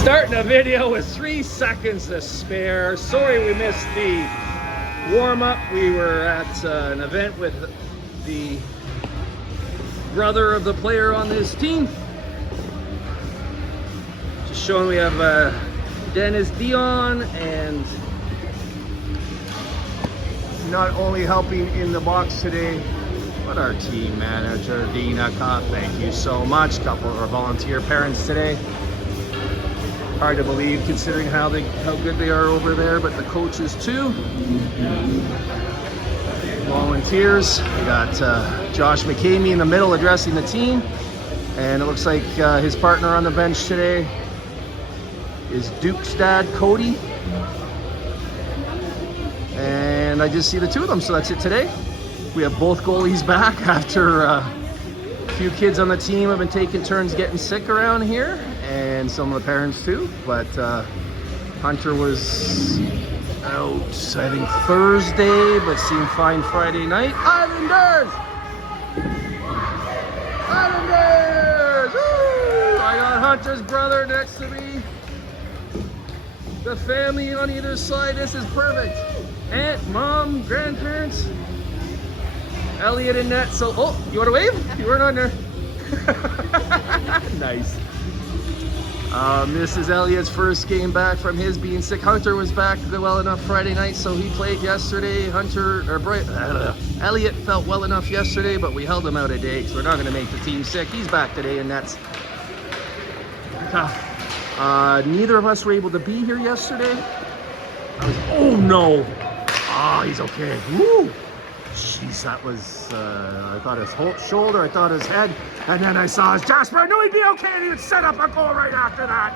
Starting a video with 3 seconds to spare. Sorry we missed the warm-up. We were at an event with the brother of the player on this team. Just showing we have Dennis Dion, and not only helping in the box today, but our team manager, Dina Kopp. Thank you so much. A couple of our volunteer parents today. Hard to believe considering how good they are over there, but the coaches too. Volunteers. We got Josh McCamey in the middle addressing the team, and it looks like his partner on the bench today is Duke's dad, Cody. And I just see the two of them, so that's it today. We have both goalies back after a few kids on the team have been taking turns getting sick around here, and some of the parents too. But Hunter was out, I think, Thursday, but seemed fine Friday night. Islanders! Islanders! Woo! I got Hunter's brother next to me. The family on either side. This is perfect. Aunt, mom, grandparents. Elliot and Nat. So, oh, you want to wave? You weren't on there. Nice. This is Elliot's first game back from his being sick. Hunter was back well enough Friday night, so he played yesterday. Elliot felt well enough yesterday, but we held him out a day because we're not going to make the team sick. He's back today, and that's tough. Neither of us were able to be here yesterday. Oh no! Ah, he's okay. Woo! Jeez, that was, I thought his whole shoulder, I thought his head, and then I saw his Jasper. I knew he'd be okay, and he would set up a goal right after that.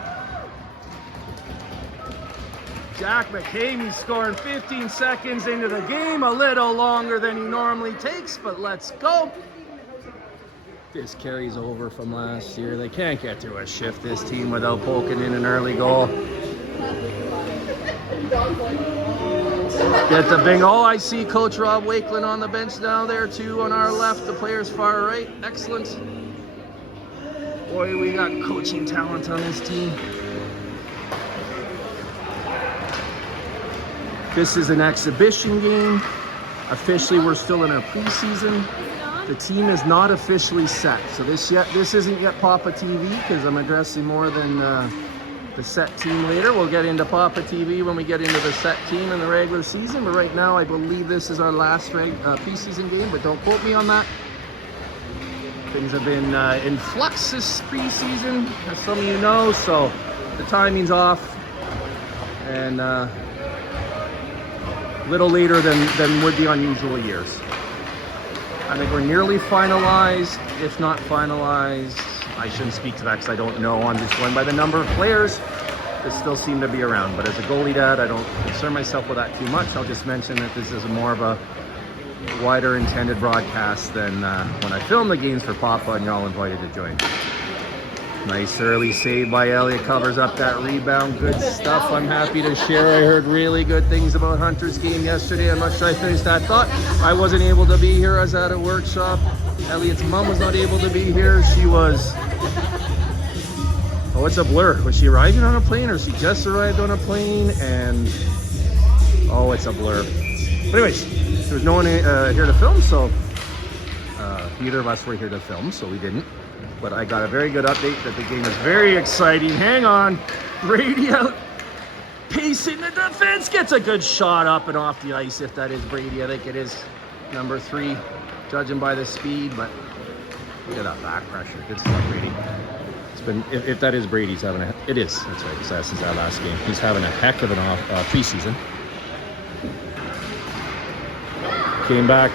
Jack McCamey scoring 15 seconds into the game, a little longer than he normally takes, but let's go. This carries over from last year. They can't get to a shift, this team, without poking in an early goal. Get the bingo. Oh, I see Coach Rob Wakeland on the bench now there too, on our left, the players far right. Excellent. Boy, we got coaching talent on this team. This is an exhibition game. Officially, we're still in our preseason. The team is not officially set, so this isn't yet Papa TV, because I'm addressing more than the set team later. We'll get into Papa TV when we get into the set team in the regular season, but right now I believe this is our last preseason game, but don't quote me on that. Things have been in flux this preseason, as some of you know, so the timing's off, and a little later than would be unusual years. I think we're nearly finalized, if not finalized. I shouldn't speak to that because I don't know. I'm just going by the number of players that still seem to be around. But as a goalie dad, I don't concern myself with that too much. I'll just mention that this is more of a wider intended broadcast than when I film the games for Papa, and you're all invited to join. Nice early save by Elliot, covers up that rebound. Good stuff. I'm happy to share. I heard really good things about Hunter's game yesterday. I'm not sure I finished that thought. I wasn't able to be here. I was at a workshop. Elliot's mom was not able to be here. She was, oh, it's a blur. Was she arriving on a plane, or she just arrived on a plane? And oh, it's a blur. But anyways, there was no one here to film, so neither of us were here to film, so we didn't. But I got a very good update that the game is very exciting. Hang on. Brady out pacing the defense. Gets a good shot up and off the ice, if that is Brady. I think it is number 3, judging by the speed. But look at that back pressure. Good stuff, Brady. It's been, if that is Brady, he's having a, it is. That's right, because since our last game. He's having a heck of an preseason. Came back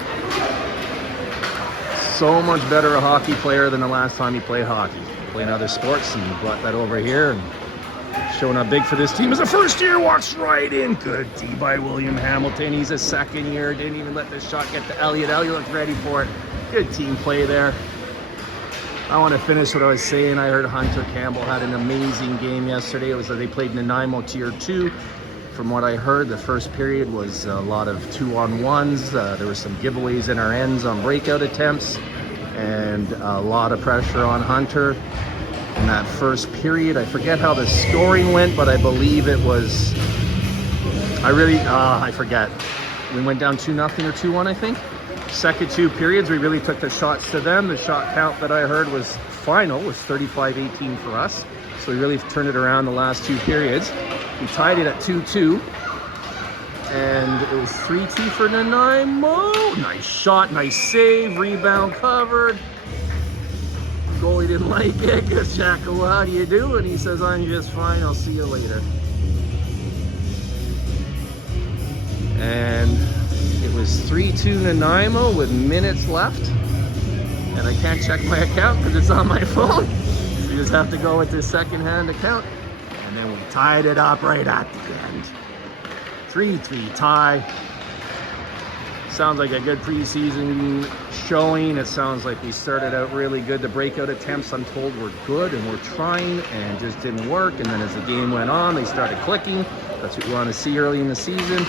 so much better a hockey player than the last time he played hockey. Playing other sports, and he brought that over here and showing how big for this team. As a first year, walks right in. Good D by William Hamilton. He's a second year. Didn't even let this shot get to Elliot. Elliot looked ready for it. Good team play there. I want to finish what I was saying. I heard Hunter Campbell had an amazing game yesterday. It was they played Nanaimo Tier 2. From what I heard, the first period was a lot of 2-on-1s. There were some giveaways in our ends on breakout attempts, and a lot of pressure on Hunter. in that first period. I forget how the scoring went, but I believe it was, I forget. We went down 2-0 or 2-1, I think. Second 2 periods, we really took the shots to them. The shot count that I heard was 35-18 for us. So we really turned it around the last 2 periods. We tied it at 2-2. And it was 3-2 for Nanaimo. Nice shot, nice save, rebound covered. Goalie didn't like it because Jack, well, how do you do? And he says, I'm just fine, I'll see you later. And it was 3-2 Nanaimo with minutes left. And I can't check my account because it's on my phone. So you just have to go with this second-hand account. And then we tied it up right at the end. 3-3 tie. Sounds like a good preseason showing. It sounds like we started out really good. The breakout attempts, I'm told, were good and we're trying and just didn't work. And then as the game went on, they started clicking. That's what you want to see early in the season.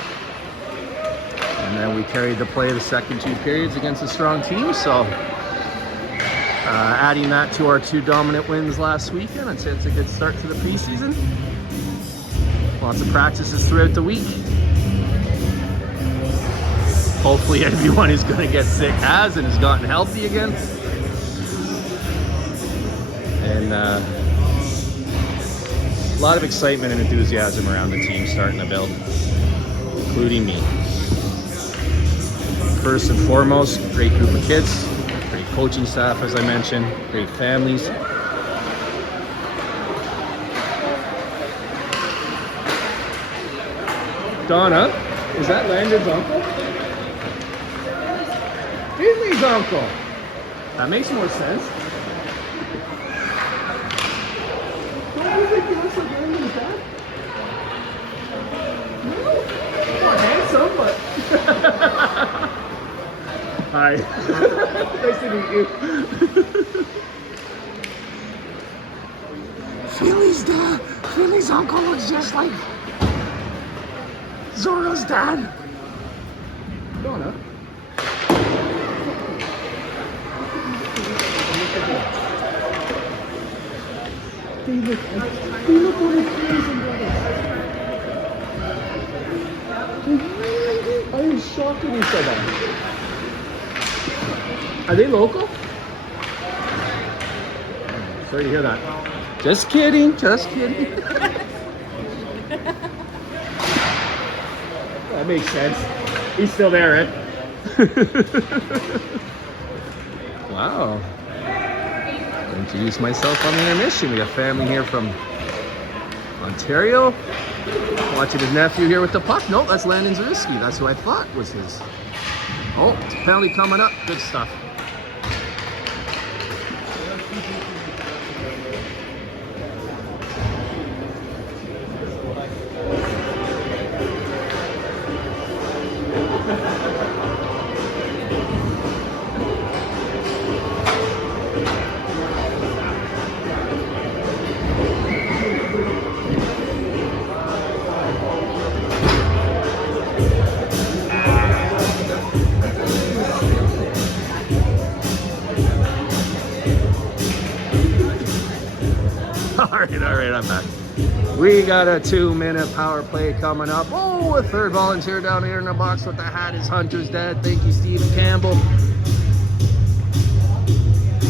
And then we carried the play the second 2 periods against a strong team. So adding that to our 2 dominant wins last weekend, I'd say it's a good start to the preseason. Lots of practices throughout the week. Hopefully everyone who's going to get sick has and has gotten healthy again. And a lot of excitement and enthusiasm around the team starting to build, including me. First and foremost, great group of kids, great coaching staff, as I mentioned, great families. Donna, is that Landon's uncle? Finley's uncle. That makes more sense. Don't you think he looks like Landon's dad? No. More handsome, but... Hi. Nice to meet you. Finley's dad. Finley's uncle looks just like Zorro's dad. Donna. They look like twins and brothers. I was shocked when you said that. Are they local? Sorry to hear that. Just kidding, just kidding. That makes sense. He's still there, right? Wow. Introduce myself on the intermission. We got family here from Ontario. Watching his nephew here with the puck. No, that's Landon Zariski. That's who I thought was his. Oh, it's penalty coming up. Good stuff. All right, I'm back. We got a 2-minute power play coming up. Oh, a third volunteer down here in the box with the hat is Hunter's dad. Thank you, Stephen Campbell.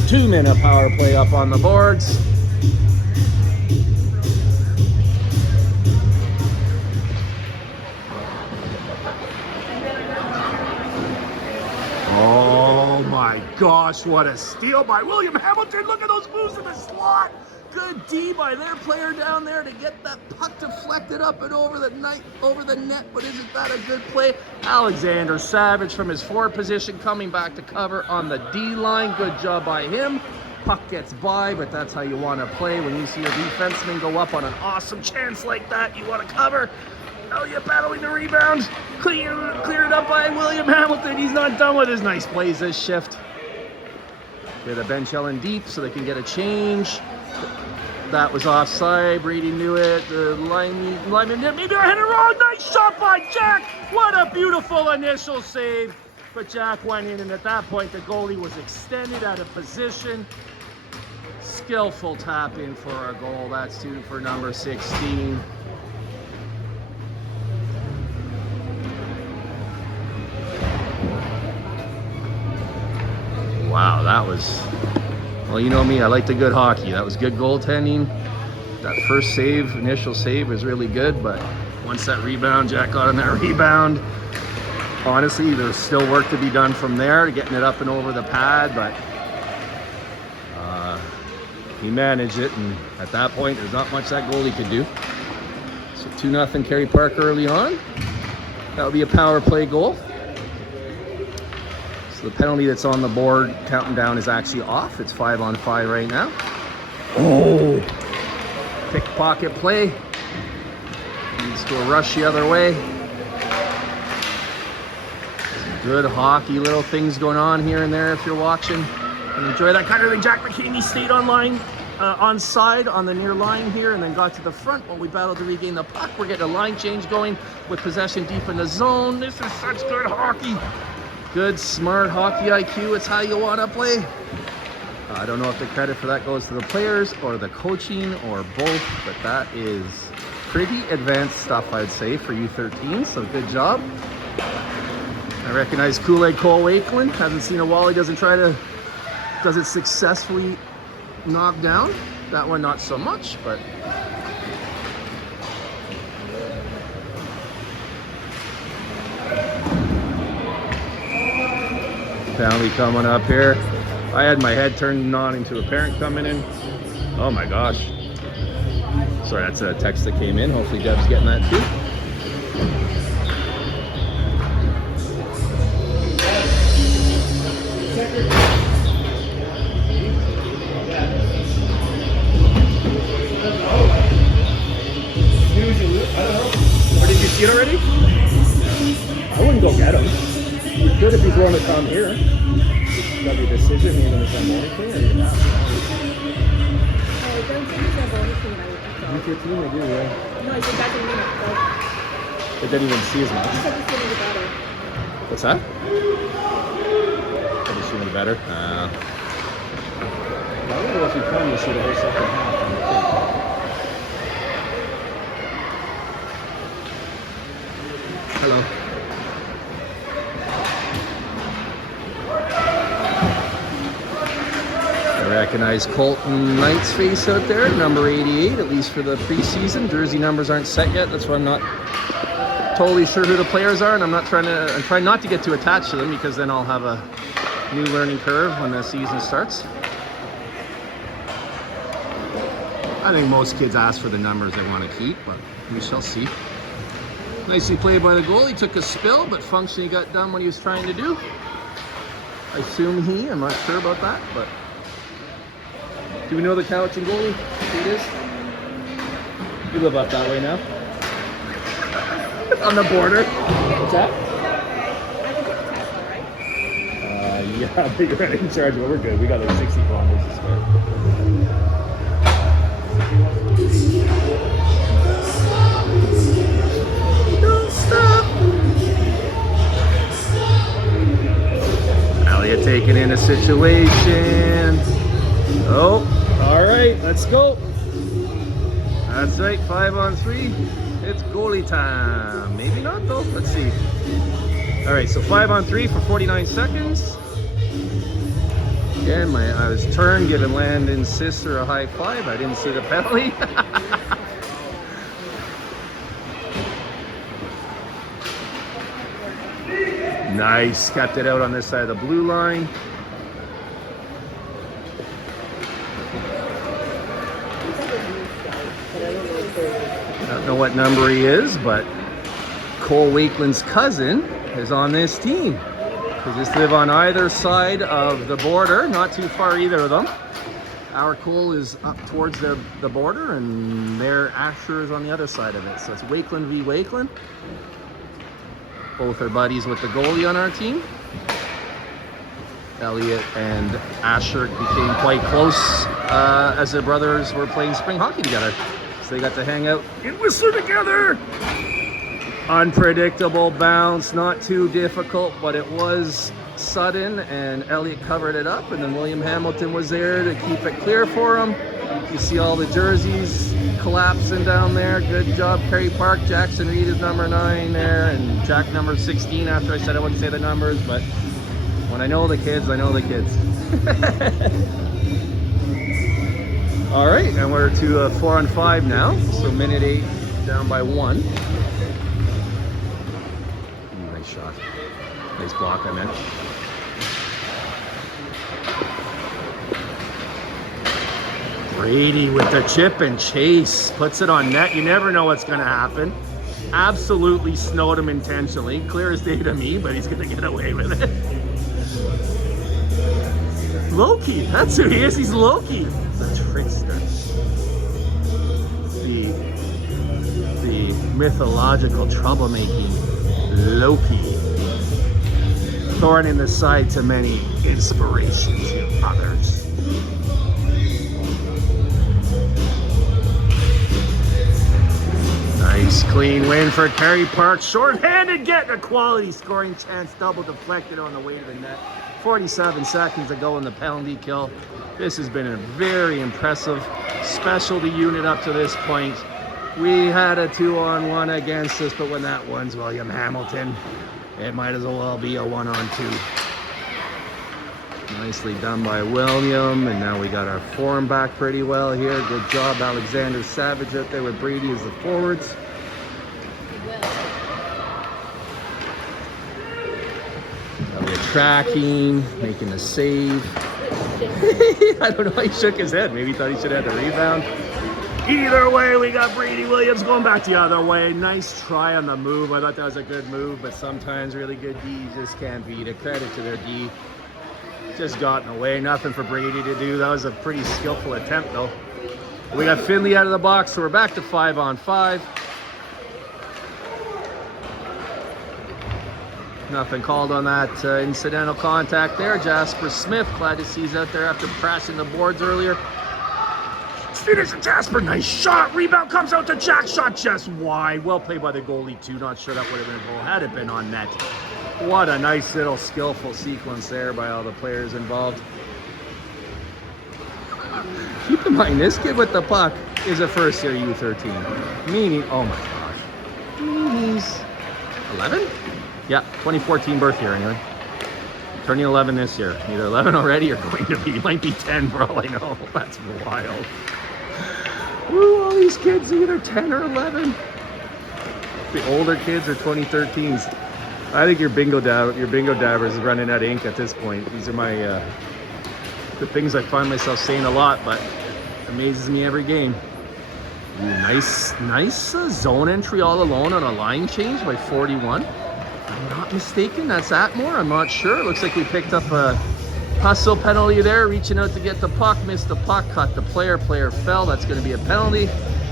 2-minute power play up on the boards. Oh my gosh, what a steal by William Hamilton. Look at those moves in the slot. Good D by their player down there to get that puck deflected up and over the net, but isn't that a good play? Alexander Savage from his forward position coming back to cover on the D line. Good job by him. Puck gets by, but that's how you want to play. When you see your defenseman go up on an awesome chance like that, you want to cover. Elliott battling the rebound. Cleared up by William Hamilton. He's not done with his nice plays this shift. Get a bench yelling deep so they can get a change. That was offside. Brady knew it. The lineman did. Maybe I had it wrong. Nice shot by Jack. What a beautiful initial save. But Jack went in, and at that point, the goalie was extended out of position. skillful tap in for a goal. That's 2 for number 16. Wow, that was, well, you know me, I like the good hockey. That was good goaltending. That first save, initial save, was really good, but once that rebound, Jack got on that rebound, honestly, there's still work to be done from there, getting it up and over the pad, but he managed it, and at that point, there's not much that goalie could do. So 2-0 Kerry Park early on. That would be a power play goal. So the penalty that's on the board, counting down, is actually off. It's 5-on-5 right now. Oh! Pickpocket play. Needs to rush the other way. Some good hockey little things going on here and there if you're watching. And enjoy that kind of thing. Jack McKamey stayed on line, onside on the near line here, and then got to the front while we battled to regain the puck. We're getting a line change going with possession deep in the zone. This is such good hockey. Good, smart hockey IQ. It's how you want to play. I don't know if the credit for that goes to the players or the coaching or both, but that is pretty advanced stuff, I'd say, for U13. So good job. I recognize Kool-Aid Cole Wakeland. Hasn't seen a while. He doesn't successfully knock down. That one not so much, but penalty coming up here. I had my head turned on into a parent coming in. Oh my gosh. Sorry, that's a text that came in. Hopefully Deb's getting that too. Or did you see it already? I wouldn't go get him. Good if he's willing to come here. Got your decision. You're going to send anything, or you're not? U15, they do, yeah. No, I think that's a minute. It didn't even see as much. What's that? Did you see any better? I wonder if you come, you see the whole second half. Hello. I recognize Colton Knight's face out there, number 88, at least for the preseason. Jersey numbers aren't set yet. That's why I'm not totally sure who the players are, and I'm trying not to get too attached to them, because then I'll have a new learning curve when the season starts. I think most kids ask for the numbers they want to keep, but we shall see. Nicely played by the goalie. Took a spill, but functionally got done what he was trying to do. I assume I'm not sure about that, but do we know the Cowichan goalie? Who it is? You live up that way now? On the border. What's that? Yeah, but you're in charge, but we're good. We got like 60 kilometers to spare. Don't stop. Elliott taking in a situation. Oh, all right, let's go. That's right, 5-on-3. It's goalie time. Maybe not though. Let's see. All right, so 5-on-3 for 49 seconds. Again, I was turned, giving Landon's sister a high five. I didn't see the penalty. Nice, kept it out on this side of the blue line. I don't know what number he is, but Cole Wakeland's cousin is on this team. They just live on either side of the border, not too far either of them. Our Cole is up towards the border, and their Asher is on the other side of it. So it's Wakeland v. Wakeland. Both are buddies with the goalie on our team. Elliott and Asher became quite close as their brothers were playing spring hockey together. So they got to hang out in Whistler together. Unpredictable bounce, not too difficult, but it was Sutton and Elliott covered it up, and then William Hamilton was there to keep it clear for him. You see all the jerseys collapsing down there. Good job, Kerry Park. Jackson Reed is number 9 there, and Jack number 16 after I said I wouldn't say the numbers, but when I know the kids, I know the kids. All right, and we're to 4 on 5 now, so minute 8 down by 1. Ooh, nice shot. Nice block, I meant. Brady with the chip and chase. Puts it on net. You never know what's going to happen. Absolutely snowed him intentionally. Clear as day to me, but he's going to get away with it. Loki. That's who he is. He's Loki. The trickster. The mythological troublemaking Loki. Thorn in the side to many, inspiration to others. Nice clean win for Kerry Park. Short-handed, getting a quality scoring chance. Double deflected on the way to the net. 47 seconds to go in the penalty kill. This has been a very impressive specialty unit up to this point. We had a 2-on-1 against us, but when that one's William Hamilton, it might as well be a 1-on-2. Nicely done by William, and now we got our form back pretty well here. Good job, Alexander Savage out there with Brady as the forwards. We're tracking, making the save. I don't know, he shook his head. Maybe he thought he should have had the rebound. Either way, we got Brady Williams going back the other way. Nice try on the move. I thought that was a good move, but sometimes really good D just can't beat it. Credit to their D. Just gotten away. Nothing for Brady to do. That was a pretty skillful attempt, though. We got Finley out of the box, so we're back to 5 on 5. Nothing called on that incidental contact there. Jasper Smith, glad to see he's out there after crashing the boards earlier. Finish Jasper, nice shot. Rebound comes out to Jack, shot just wide. Well played by the goalie too. Not sure that would have been a goal had it been on net. What a nice little skillful sequence there by all the players involved. Keep in mind, this kid with the puck is a first year U13. Meaning, oh my gosh. He's 11? Yeah, 2014 birth year anyway. Turning 11 this year. Either 11 already or going to be. Might be 10 for all I know. That's wild. Woo, all these kids either 10 or 11. The older kids are 2013s. I think your bingo dabbers is running out of ink at this point. These are my the things I find myself saying a lot, but amazes me every game. Ooh, nice zone entry all alone on a line change by 41. If I'm not mistaken, that's Atmore. I'm not sure. It looks like we picked up a hustle penalty there, reaching out to get the puck, missed the puck, caught the player fell. That's going to be a penalty.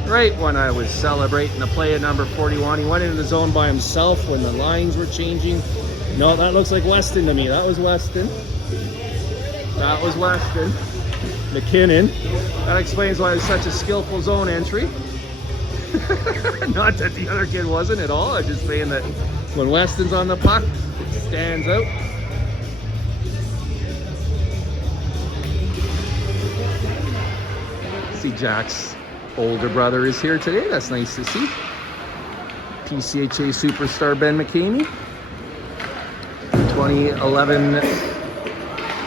Right when I was celebrating the play at number 41, he went into the zone by himself when the lines were changing. No, that looks like Weston to me. That was Weston. That was Weston. McKinnon. That explains why it's such a skillful zone entry. Not that the other kid wasn't at all. I'm just saying that when Weston's on the puck, it stands out. See Jack's older brother is here today. That's nice to see. PCHA superstar Ben McCamey. 2011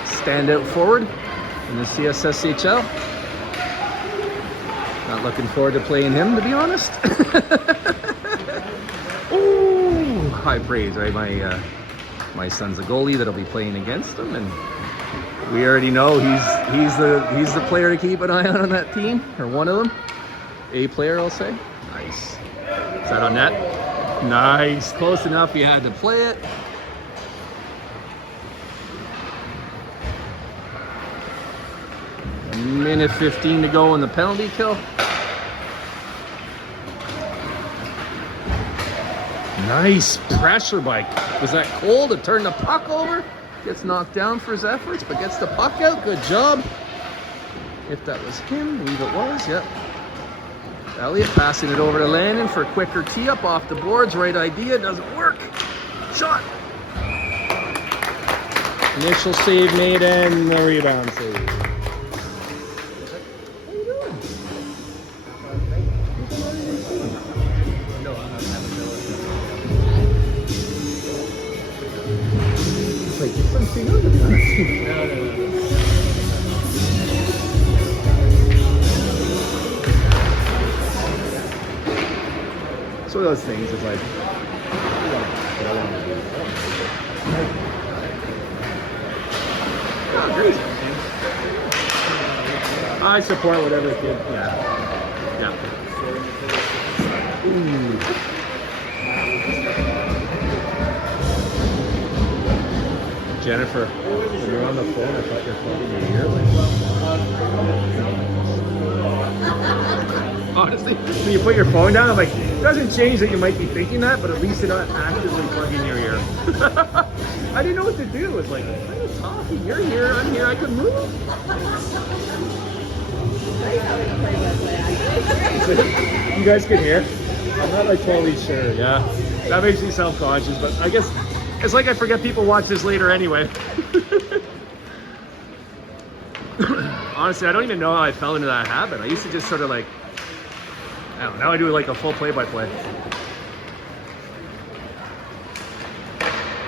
standout forward in the CSSHL. Not looking forward to playing him, to be honest. Ooh, high praise, right? My son's a goalie that'll be playing against him, and we already know he's the player to keep an eye on that team, or one of them. A player, I'll say. Nice. Is that on net? Nice. Close enough. You had to play it. A minute 15 to go in the penalty kill. Nice pressure by, was that Cole to turn the puck over? Gets knocked down for his efforts, but gets the puck out. Good job. If that was him, I believe it was. Yep. Elliott passing it over to Landon for a quicker tee up off the boards. Right idea, doesn't work. Shot. Initial save made and the rebound save. It's like, this one's too good. No. It's one of those things, it's like, oh, great. I support whatever kid, yeah. Ooh. Jennifer, when you're on the phone, I thought you were plugging your ear. Honestly, when you put your phone down, I'm like, it doesn't change that you might be thinking that, but at least you're not actively plugging your ear. I didn't know what to do. It's like, I'm not talking. You're here, I'm here, I could move. You guys can hear? I'm not like totally sure, yeah. That makes me self-conscious, but I guess it's like I forget people watch this later anyway. Honestly, I don't even know how I fell into that habit. I used to just sort of like, I don't know, now I do like a full play-by-play.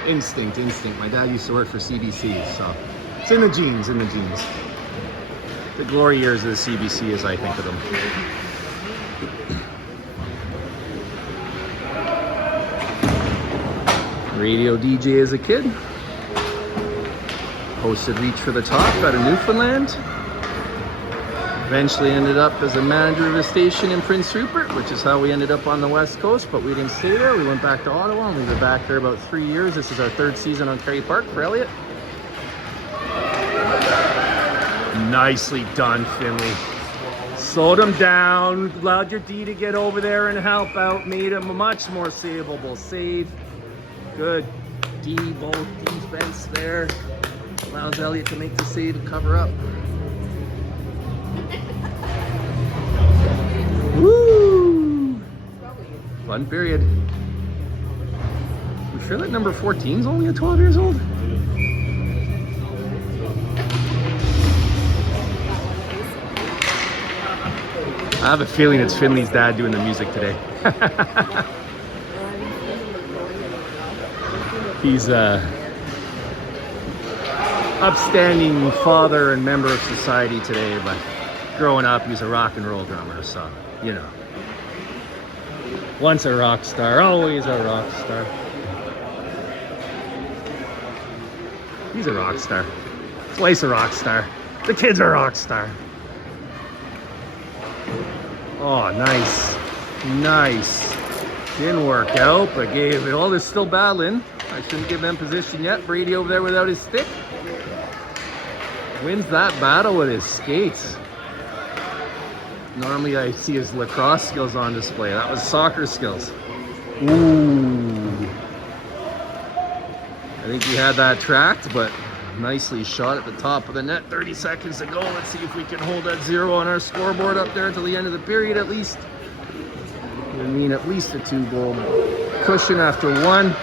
Instinct. My dad used to work for CBC, so it's in the genes, The glory years of the CBC as I think of them. Radio DJ as a kid. Hosted Reach for the Top out of Newfoundland. Eventually ended up as a manager of a station in Prince Rupert, which is how we ended up on the West Coast, but we didn't stay there. We went back to Ottawa and we were back there about 3 years. This is our third season on Kerry Park for Elliot. Nicely done, Finley. Slowed him down, allowed your D to get over there and help out, made him a much more savable save. Good both defense there. Allows Elliot to make the save and cover up. Woo! Fun period. You sure that number 14 is only at 12 years old? I have a feeling it's Finley's dad doing the music today. He's a upstanding father and member of society today, but growing up, he's a rock and roll drummer, so, you know. Once a rock star, always a rock star. He's a rock star. Twice a rock star. The kid's a rock star. Oh, nice. Didn't work out, but gave it all. They're still battling. I shouldn't give them position yet. Brady over there without his stick. Wins that battle with his skates. Normally I see his lacrosse skills on display. That was soccer skills. Ooh. I think he had that tracked, but nicely shot at the top of the net. 30 seconds to go. Let's see if we can hold that 0 on our scoreboard up there until the end of the period at least. I mean, at least a 2-goal cushion after one.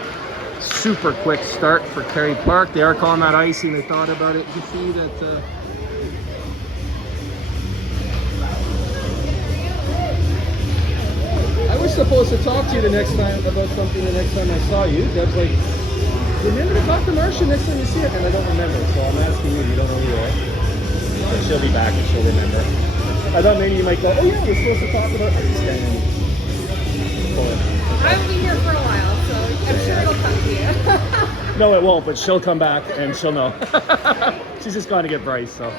Super quick start for Kerry Park. They are calling that icing. They thought about it. You see that I was supposed to talk to you the next time about something the next time I saw you. Deb's like, remember to talk to Marcia next time you see it? And I don't remember, so I'm asking you. You don't know who you are. But she'll be back and she'll remember. I thought maybe you might go, oh yeah, we're supposed to talk about it. I will be here for a while, so I'm sure it'll come to you. No, it won't, but she'll come back and she'll know. She's just gone to get Bryce, so.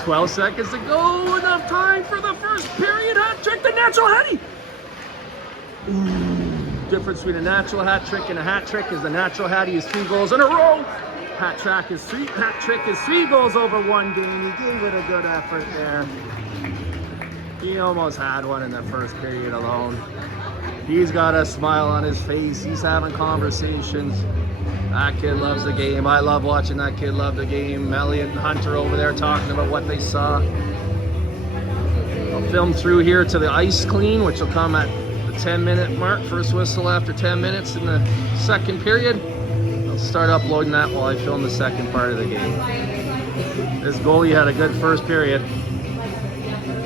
12 seconds to go, enough time for the first period hat trick, the natural hattie. Difference between a natural hat trick and a hat trick is the natural hattie is 2 goals in a row. Hat trick is 3 goals over one game. He gave it a good effort there. He almost had one in the first period alone. He's got a smile on his face. He's having conversations. That kid loves the game. I love watching that kid love the game. Elliot and Hunter over there talking about what they saw. I'll film through here to the ice clean, which will come at the 10-minute mark. First whistle after 10 minutes in the second period. I'll start uploading that while I film the second part of the game. This goalie had a good first period.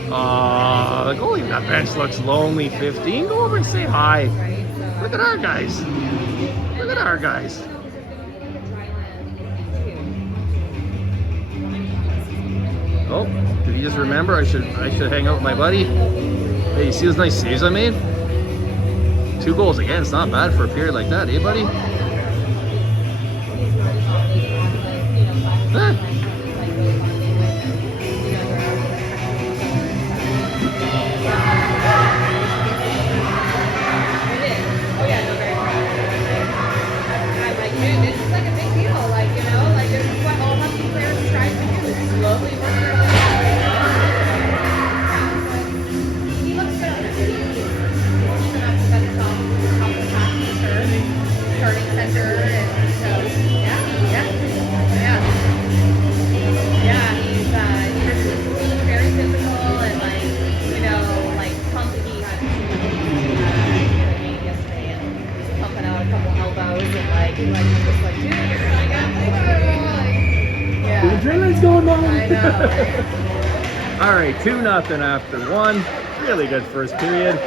The goalie on that bench looks lonely. 15. Go over and say hi. Look at our guys. Look at our guys. Oh, did you just remember? I should hang out with my buddy. Hey, you see those nice saves I made? 2 goals again. It's not bad for a period like that, eh, buddy? Huh. Adrenaline's going on. All right, 2-0 after 1. Really good first period.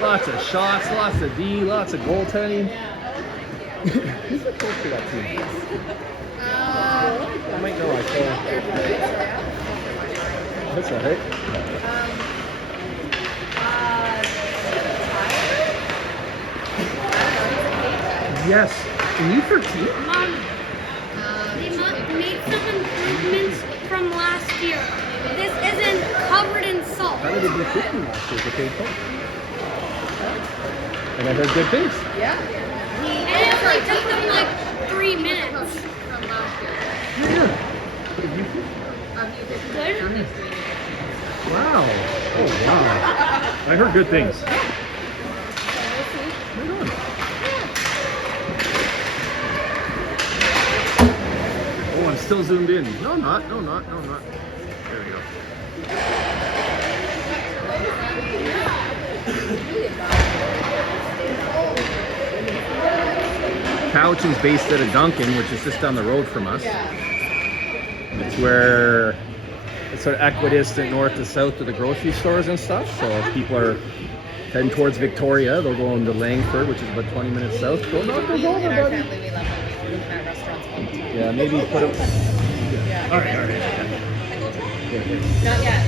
Lots of shots, lots of D, lots of goaltending. Who's the coach for that team? I might know. I saw. That's all right. Yes. Can you for team? They made some improvements from last year. This isn't covered in salt. How did it be 50 last year? Okay, cool. And I heard good things. Yeah. And it only took them like 3 minutes. From last year. Yeah. Good. Wow. Oh, wow. I heard good things. Right on. Oh, I'm still zoomed in. No, I'm not. No, I'm not. No, I'm not. There we go. Cowichan's based out of Duncan, which is just down the road from us. It's where it's sort of equidistant north to south to the grocery stores and stuff. So if people are heading towards Victoria, they'll go into Langford, which is about 20 minutes south. Go knock those over, In our buddy. family, we love when we eat at restaurants all the time. Yeah, maybe put it. Yeah. All right, all right. Yeah, here. Not yet.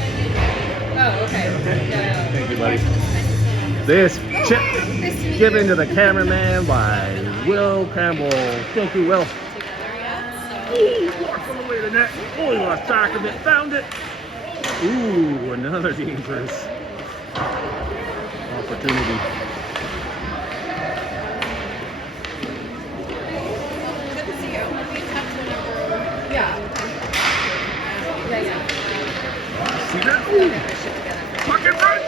Oh, okay. Yeah. Thank you, buddy. This chip given to the cameraman by Will Campbell. Thank you, Will. Ooh, walked on the way to the net. Oh, he lost track of it. Found it. Ooh, another dangerous opportunity. Good to see you. Yeah. See that? Ooh. Puck in front.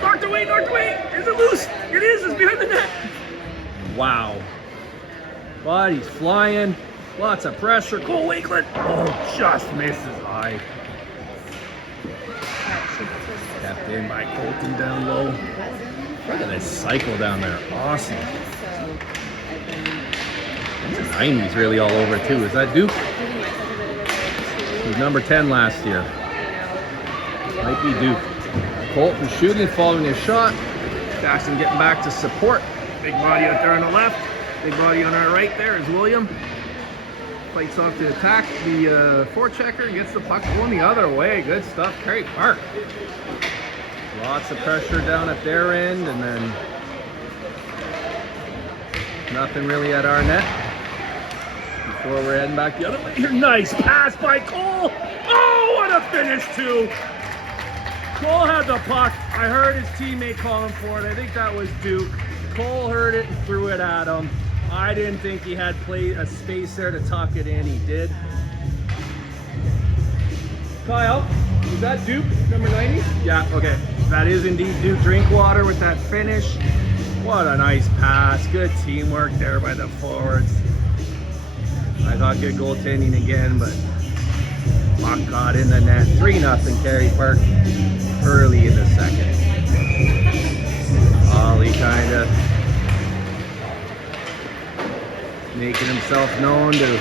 Knocked away, knocked away. Is it loose? It is. It's behind the net. Wow. Body's flying. Lots of pressure. Cole Wakeland. Oh, just misses eye. Tapped in by Colton down low. Look at this cycle down there. Awesome. The 90s really all over too. Is that Duke? He was number 10 last year. Might be Duke. Colton shooting, following his shot. Jackson getting back to support. Big body out there on the left. Big body on our right there is William. Fights off to attack the forechecker and gets the puck going the other way. Good stuff, Kerry Park. Lots of pressure down at their end, and then nothing really at our net. Before we're heading back the other way here. Nice pass by Cole. Oh, what a finish too. Cole had the puck. I heard his teammate calling for it. I think that was Duke. Cole heard it and threw it at him. I didn't think he had a space there to tuck it in. He did. Kyle, is that Duke, number 90? Yeah, okay. That is indeed Duke Drinkwater with that finish. What a nice pass. Good teamwork there by the forwards. I thought good goaltending again, but puck got in the net. 3-0 Kerry Park early in the second. Ollie kind of making himself known to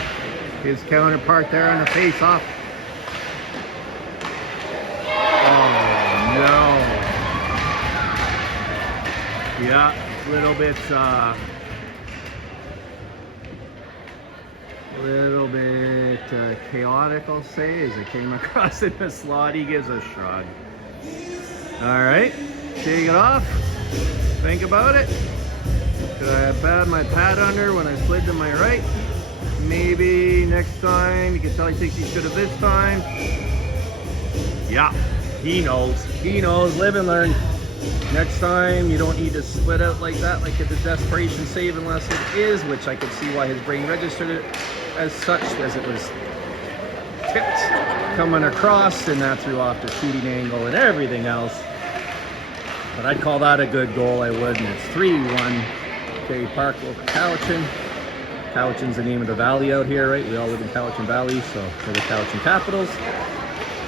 his counterpart there on the face-off. Oh no. Yeah, a little bit chaotic, I'll say, as it came across in the slot. He gives a shrug. All right, take it off. Think about it. Should I have had my pad under when I slid to my right? Maybe next time. You can tell he thinks he should have this time. Yeah, he knows. He knows. Live and learn. Next time, you don't need to split out like that, like it's a desperation save, unless it is, which I could see why his brain registered it as such, as it was tipped coming across, and that threw off the shooting angle and everything else. But I'd call that a good goal, I would, and it's 3-1. Kerry Park, local Cowichan. Cowichan's the name of the valley out here, right? We all live in Cowichan Valley, so we're the Cowichan Capitals.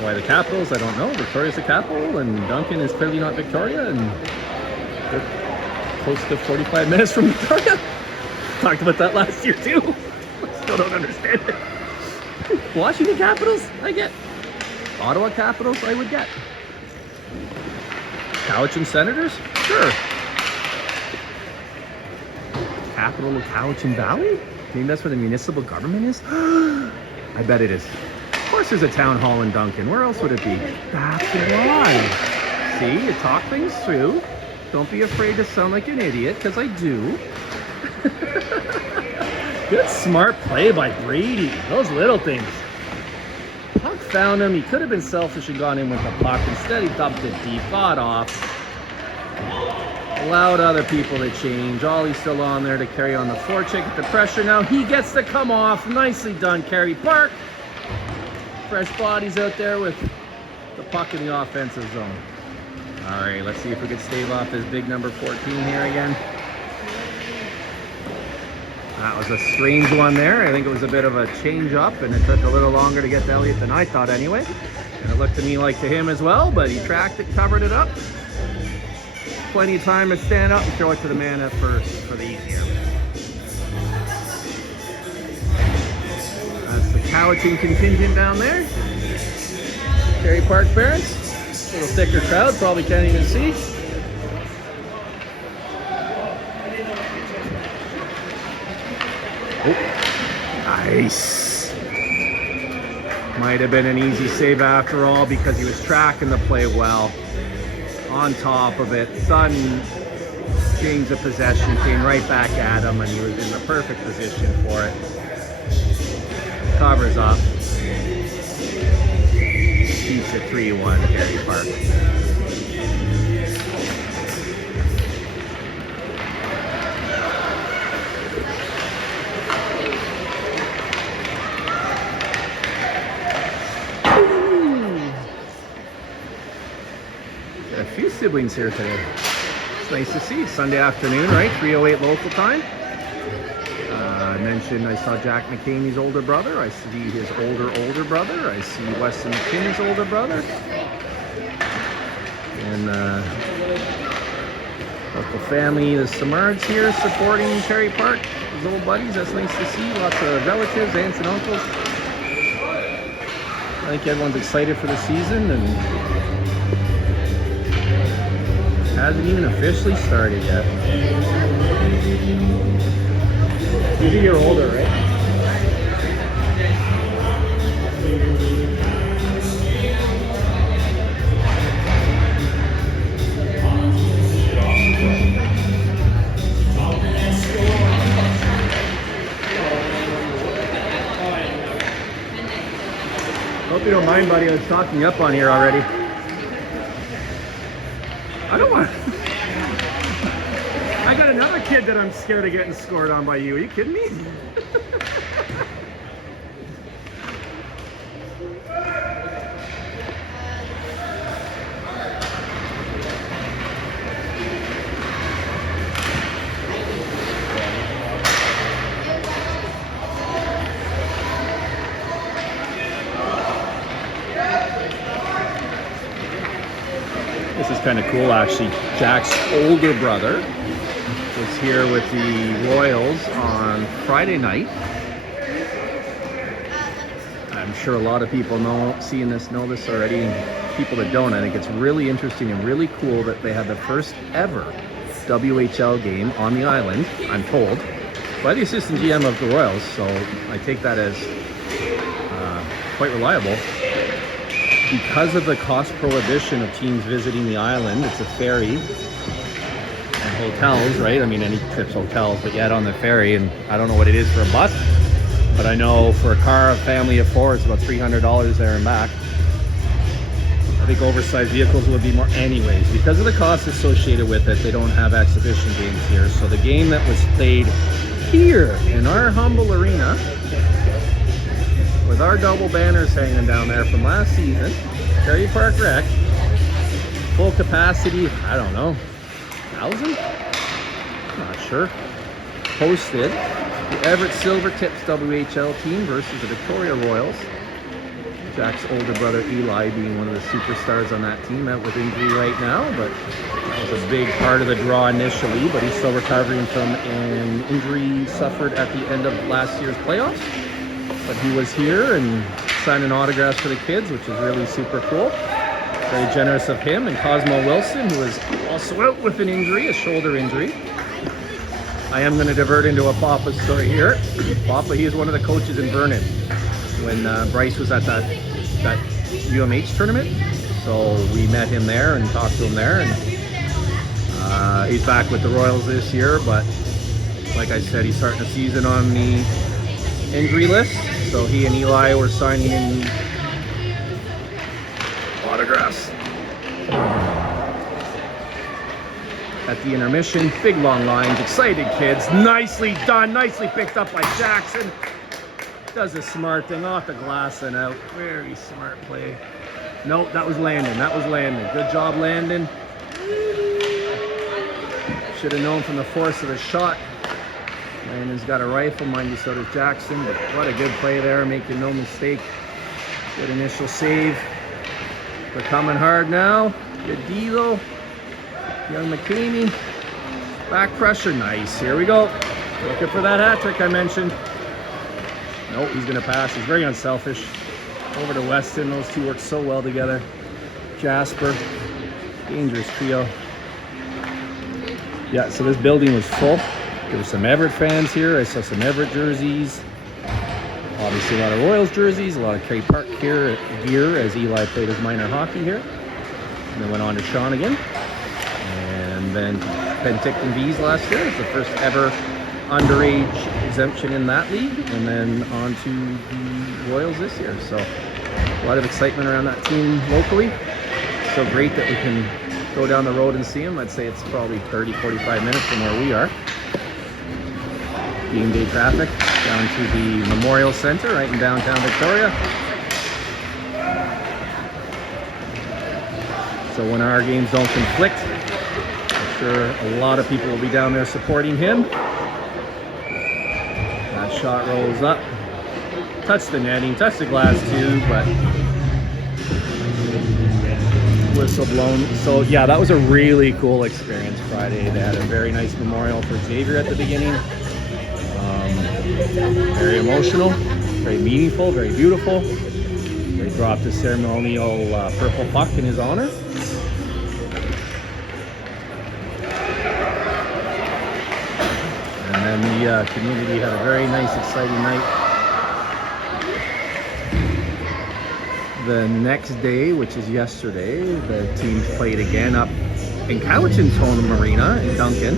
Why the Capitals? I don't know. Victoria's the capital, and Duncan is clearly not Victoria, and they're close to 45 minutes from Victoria. Talked about that last year too. Still don't understand it. Washington Capitals, I get. Ottawa Capitals, I would get. Cowichan Senators? Sure. Capital of Cowichan Valley? Maybe that's where the municipal government is? I bet it is. Of course there's a town hall in Duncan. Where else would it be? That's why. See, you talk things through. Don't be afraid to sound like an idiot, because I do. Good smart play by Brady. Those little things. Puck found him. He could have been selfish and gone in with the puck. Instead, he dumped it deep. Got off. Allowed other people to change. Ollie's still on there to carry on the forecheck at the pressure. Now he gets to come off. Nicely done, Kerry Park. Fresh bodies out there with the puck in the offensive zone. All right, let's see if we can stave off this big number 14 here again. That was a strange one there. I think it was a bit of a change up, and it took a little longer to get to Elliott than I thought anyway. And it looked to me like to him as well, but he tracked it, covered it up. Plenty of time to stand up and throw it to the man at first for the easier. That's the Cowichan contingent down there. Kerry Park Barons. A little thicker crowd, probably can't even see. Oh, nice. Might have been an easy save after all because he was tracking the play well. On top of it, sudden change of possession, came right back at him, and he was in the perfect position for it. Covers up. Keeps it 3-1, Kerry Park. A few siblings here today. It's nice to see. Sunday afternoon, right? 3:08 local time. I mentioned I saw Jack McCamey's older brother. I see his older brother. I see Weston McKinney's older brother. And local family, the Samards here supporting Kerry Park. His old buddies. That's nice to see. Lots of relatives, aunts and uncles. I think everyone's excited for the season, and hasn't even officially started yet. He's a year older, right? Hope you don't mind, buddy. I was talking you up on here already. I don't want. I got another kid that I'm scared of getting scored on by you. Are you kidding me? This is kind of cool, actually. Jack's older brother was here with the Royals on Friday night. I'm sure a lot of people know this already, and people that don't, I think it's really interesting and really cool that they had the first ever WHL game on the island, I'm told, by the assistant GM of the Royals, so I take that as quite reliable. Because of the cost prohibition of teams visiting the island, it's a ferry and hotels, right? I mean, any trips hotels, but yet on the ferry, and I don't know what it is for a bus, but I know for a car, a family of 4, it's about $300 there and back. I think oversized vehicles would be more anyways. Because of the costs associated with it, they don't have exhibition games here. So the game that was played here in our humble arena, with our double banners hanging down there from last season, Perry Park Rec, full capacity, I don't know, 1,000? I'm not sure. Hosted the Everett Silvertips WHL team versus the Victoria Royals. Jack's older brother Eli being one of the superstars on that team, out with injury right now, but that was a big part of the draw initially, but he's still recovering from an injury suffered at the end of last year's playoffs. But he was here and signing autographs for the kids, which is really super cool. Very generous of him. And Cosmo Wilson, who is also out with an injury, a shoulder injury. I am going to divert into a Papa story here. Papa, he is one of the coaches in Vernon when Bryce was at that UMH tournament. So we met him there and talked to him there. And he's back with the Royals this year. But like I said, he's starting the season on the injury list. So he and Eli were signing in autographs at the intermission. Big long lines, excited kids. Nicely done, nicely picked up by Jackson. Does a smart thing off the glass and out. Very smart play. Nope, that was Landon. Good job, Landon. Should have known from the force of the shot. Landon's got a rifle, mind you, so does Jackson, but what a good play there, making no mistake. Good initial save. They're coming hard now. Good D'Lo. Young McCamey. Back pressure, nice. Here we go. Looking for that hat trick I mentioned. Nope, he's gonna pass. He's very unselfish. Over to Weston, those two work so well together. Jasper, dangerous trio. Yeah, so this building was full. There were some Everett fans here. I saw some Everett jerseys. Obviously a lot of Royals jerseys, a lot of Kerry Park gear as Eli played his minor hockey here. And then went on to Sean again. And then Penticton Bees last year. It's the first ever underage exemption in that league. And then on to the Royals this year. So a lot of excitement around that team locally. So great that we can go down the road and see them. I'd say it's probably 30, 45 minutes from where we are. Game day traffic down to the Memorial Center right in downtown Victoria. So when our games don't conflict, I'm sure a lot of people will be down there supporting him. That shot rolls up. Touched the netting, touched the glass too, but whistle blown. So yeah, that was a really cool experience Friday. They had a very nice memorial for Xavier at the beginning. Very emotional, very meaningful, very beautiful. They dropped a ceremonial purple puck in his honor. And then the community had a very nice, exciting night. The next day, which is yesterday, the teams played again up in Cowichan's home arena in Duncan.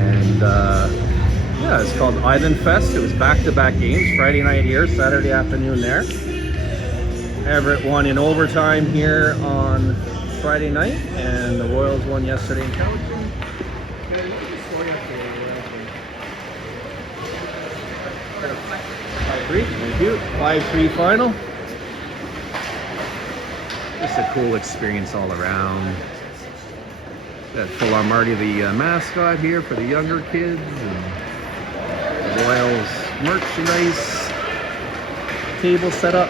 And yeah, it's called Island Fest. It was back-to-back games, Friday night here, Saturday afternoon there. Everett won in overtime here on Friday night, and the Royals won yesterday in Cowichan. 5-3, thank you. 5-3 final. Just a cool experience all around. Got full on Marty the mascot here for the younger kids, and Royals merchandise table set up.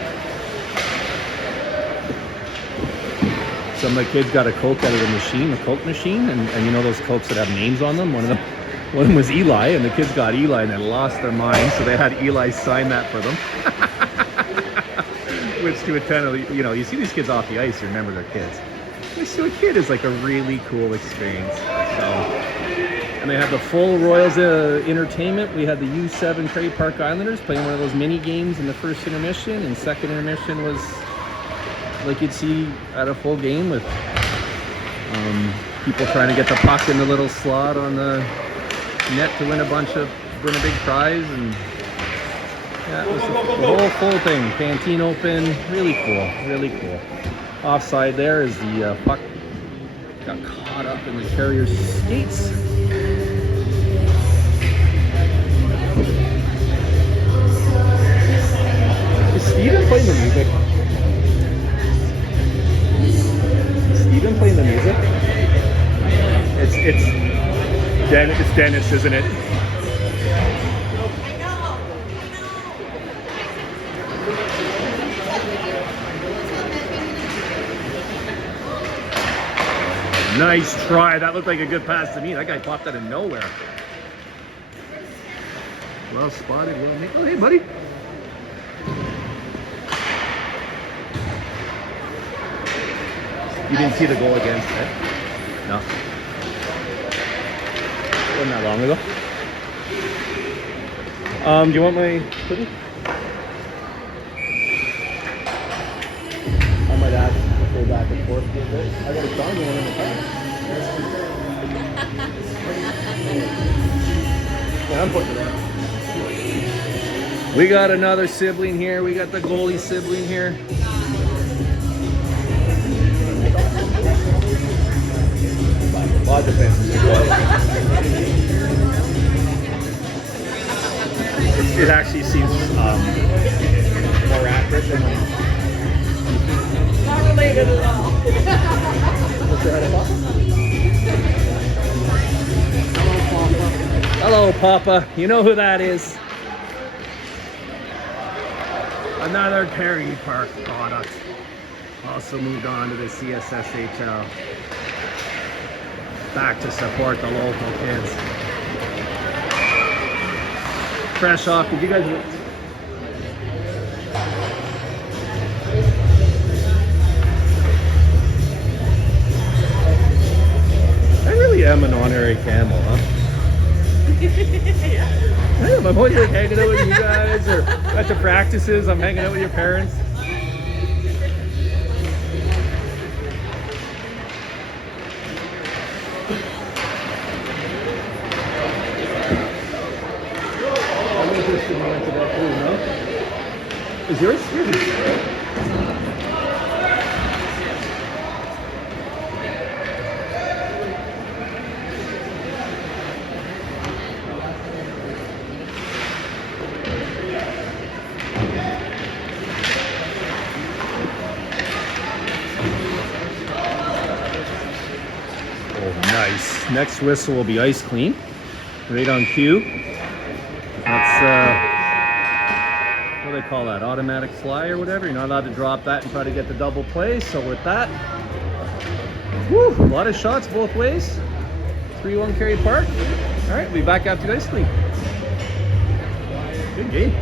Some of the kids got a Coke out of the machine, a Coke machine, and you know those Cokes that have names on them? One of them was Eli, and the kids got Eli and they lost their mind, so they had Eli sign that for them. Which to a ton, you know, you see these kids off the ice, you remember they're kids. Which to a kid is like a really cool experience. So, and they had the full Royals entertainment. We had the U7 Prairie Park Islanders playing one of those mini games in the first intermission, and second intermission was like you'd see at a full game with people trying to get the puck in the little slot on the net to win a big prize. And yeah, it was the whole full thing. Canteen open, really cool. Offside there is the puck got caught up in the Carrier's skates. Is Steven playing the music? Steven playing the music? It's Dennis, isn't it? Nice try. That looked like a good pass to me. That guy popped out of nowhere. Well spotted, well made. Oh, hey, buddy. You didn't see the goal against it? No. Wasn't that long ago. Do you want my hoodie? I might ask to go back and forth a bit. I got a song going in the car. Yeah, I'm putting it on. We got another sibling here. We got the goalie sibling here. A lot of defense. It actually seems more accurate than Not related at all. what's your head up? Hello, Papa. You know who that is. Another Prairie Park product. Also moved on to the CSSHL. Back to support the local kids. Fresh off. Did you guys? I really am an honorary Campbell, huh? Yeah, I'm always like hanging out with you guys, or at the practices, I'm hanging out with your parents. I'm interested in answer that too, no? Is yours? Nice. Next whistle will be ice clean. Right on cue. That's what do they call that? Automatic fly or whatever. You're not allowed to drop that and try to get the double play. So with that, whew, a lot of shots both ways. 3-1 Prairie Park. All right, we'll be back after the ice clean. Good game.